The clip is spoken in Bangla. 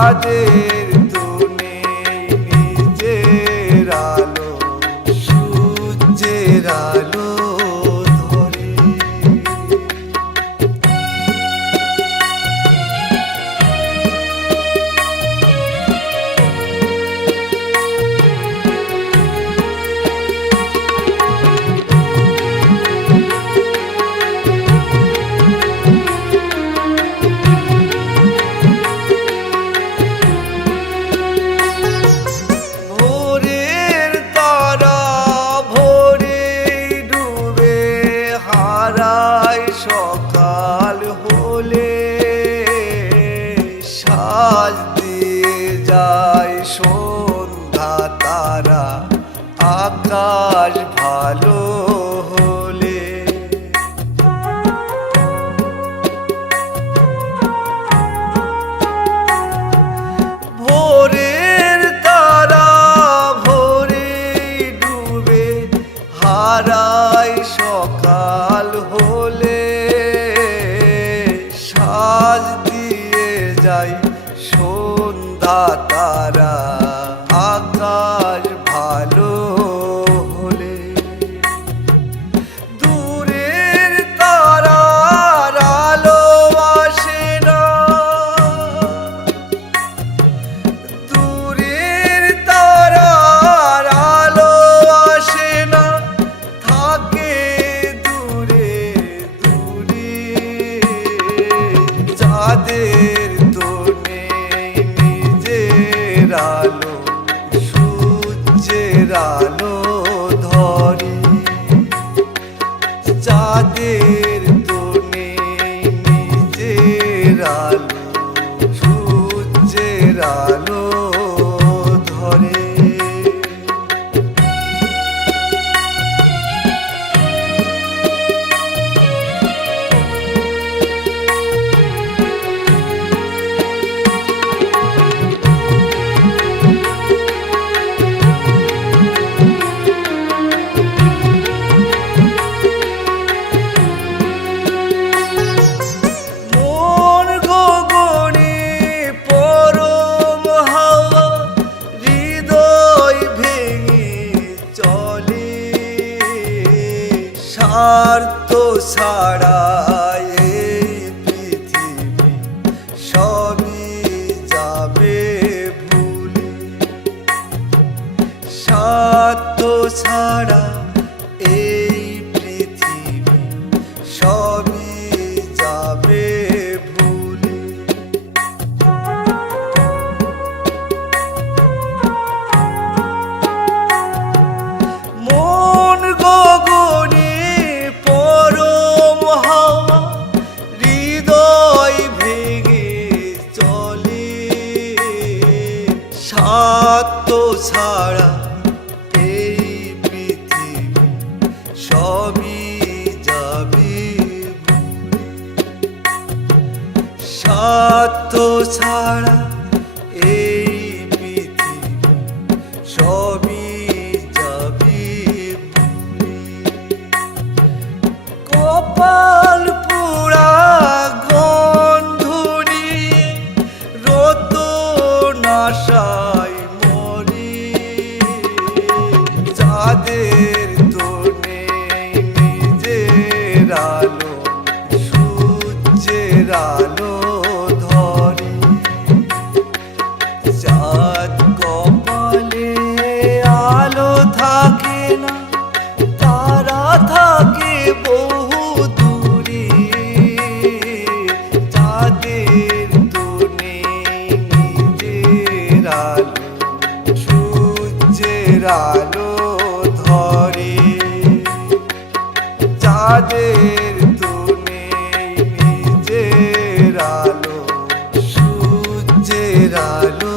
যাদের তো নেই নিজের আলো, সূর্যের আলো ধরে। সকাল হলে সাজ দিয়ে যায় সন্ধ্যা তারা, আকাশ ভালো হলে। ভোরের তারা ভোরে ডুবে হারায় সকাল হলে, সাজ দিয়ে যায় সন্ধ্যা তারা, আকাশ ভালো হলে। দূরের তারার আলো আসে না, দূরের তারার আলো আসে না, থাকে দূরে দূরে। যাদের তো নেই নিজের আলো, সূর্যের আলো ধরে। যাদের তো নেই নিজের আলো, সূর্যের আলো ধরে। স্বার্থ ছাড়া এই পৃথিবী সবই যাবে ভুলে। স্বার্থ ছাড়া এই পৃথিবী সবই যাবে ভুলে। মন গগনে স্বার্থ ছাড়া এই পৃথিবী সবই যাবে ভুলে। স্বার্থ ছাড়া এই পৃথিবী সবই যাবে ভুলে। কপাল পুরা গন্ধ নিয়ে রতন আশায় মরি। যাদের তো নেই নিজের আলো, সূর্যের আলো ধরে। চাঁদ কপালে আলো থাকে না, তারা থাকে বহু দূরে। যাদের তো নেই নিজের আলো, সূর্যের আলো ধরে। যাদের তো নেই নিজের আলো, সূর্যের আলো